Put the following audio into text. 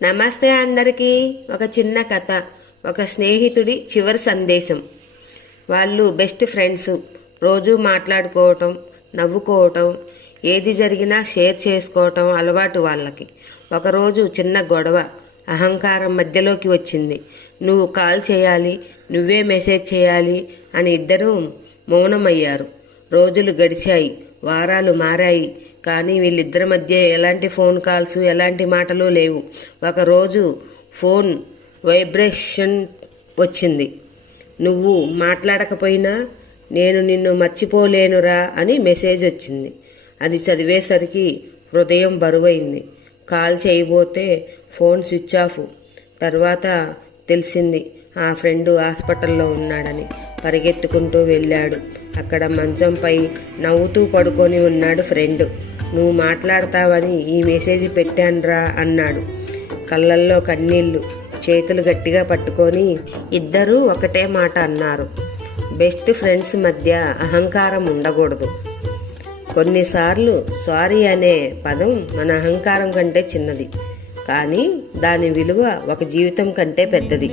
నమస్తే అందరికీ. ఒక చిన్న కథ. ఒక స్నేహితుడి చివరి సందేశం. వాళ్ళు బెస్ట్ ఫ్రెండ్స్. రోజు మాట్లాడుకోవటం, నవ్వుకోవటం, ఏది జరిగినా షేర్ చేసుకోవటం అలవాటు వాళ్ళకి. ఒకరోజు చిన్న గొడవ, అహంకారం మధ్యలోకి వచ్చింది. నువ్వు కాల్ చేయాలి, నువ్వే మెసేజ్ చేయాలి అని ఇద్దరూ మౌనమయ్యారు. రోజులు గడిచాయి, వారాలు మారాయి. కానీ వీళ్ళిద్దరి మధ్య ఎలాంటి ఫోన్ కాల్స్, ఎలాంటి మాటలు లేవు. ఒకరోజు ఫోన్ వైబ్రేషన్ వచ్చింది. నువ్వు మాట్లాడకపోయినా నేను నిన్ను మర్చిపోలేనురా అని మెసేజ్ వచ్చింది. అది చదివేసరికి హృదయం బరువైంది. కాల్ చేయబోతే ఫోన్ స్విచ్ ఆఫ్. తర్వాత తెలిసింది ఆ ఫ్రెండు హాస్పిటల్లో ఉన్నాడని. పరిగెత్తుకుంటూ వెళ్ళాడు. అక్కడ మంచంపై నవ్వుతూ పడుకొని ఉన్నాడు ఫ్రెండ్. నువ్వు మాట్లాడతావని ఈ మెసేజ్ పెట్టానురా అన్నాడు. కళ్ళల్లో కన్నీళ్లు, చేతులు గట్టిగా పట్టుకొని ఇద్దరూ ఒకటే మాట అన్నారు. బెస్ట్ ఫ్రెండ్స్ మధ్య అహంకారం ఉండకూడదు. కొన్నిసార్లు సారీ అనే పదం మన అహంకారం కంటే చిన్నది, కానీ దాని విలువ ఒక జీవితం కంటే పెద్దది.